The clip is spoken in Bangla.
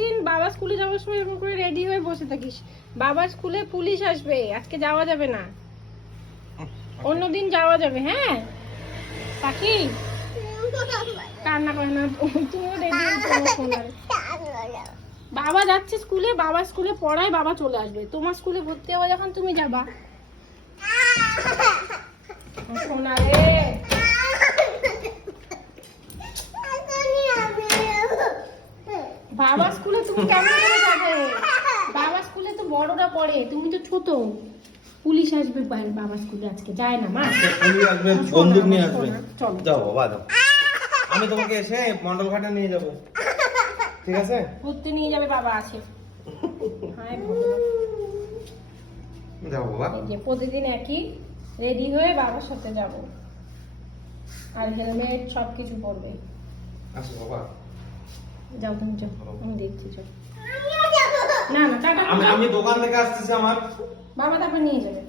দিন বাবা স্কুলে যাওয়ার সময় এরকম করে রেডি হয়ে বসে থাকিস। বাবা স্কুলে পুলিশ আসবে, আজকে যাওয়া যাবে না, অন্যদিন যাওয়া যাবে। হ্যাঁ পাখি কান্না করে না, তুমিও রেডি হয়ে বাবা যাচ্ছে স্কুলে, বাবা স্কুলে পড়ায়, বাবা চলে আসবে। তোমার স্কুলে ভর্তি হওয়া যখন তুমি যাবা। সোনা রে, বাবা স্কুলে তুমি কেমন করে যাবে? বাবা স্কুলে তো বড়রা পড়ে, তুমি তো ছোট। পুলিশ আসবে বাবা স্কুলে, আজকে যায় না মা। পুলিশ আসবে, বন্দুক নিয়ে আসবে। চলো যাও বাবা যাও, আমি তোমাকে এসে মন্ডল ঘাটে নিয়ে যাব, ঠিক আছে? ঘুরতে নিয়ে যাবে বাবা আছে। হায় ভগবান, যাও বাবা। এই যে প্রতিদিন একই রেডি হয়ে বাবার সাথে যাব, আর হেলমেট সবকিছু পরবে। আসো বাবা, যাও তুমি যাও, আমি দেখছি। যাও না না টাটা, আমি দোকান থেকে আসতেছি আমার। বাবা তারপর নিয়ে যাবে।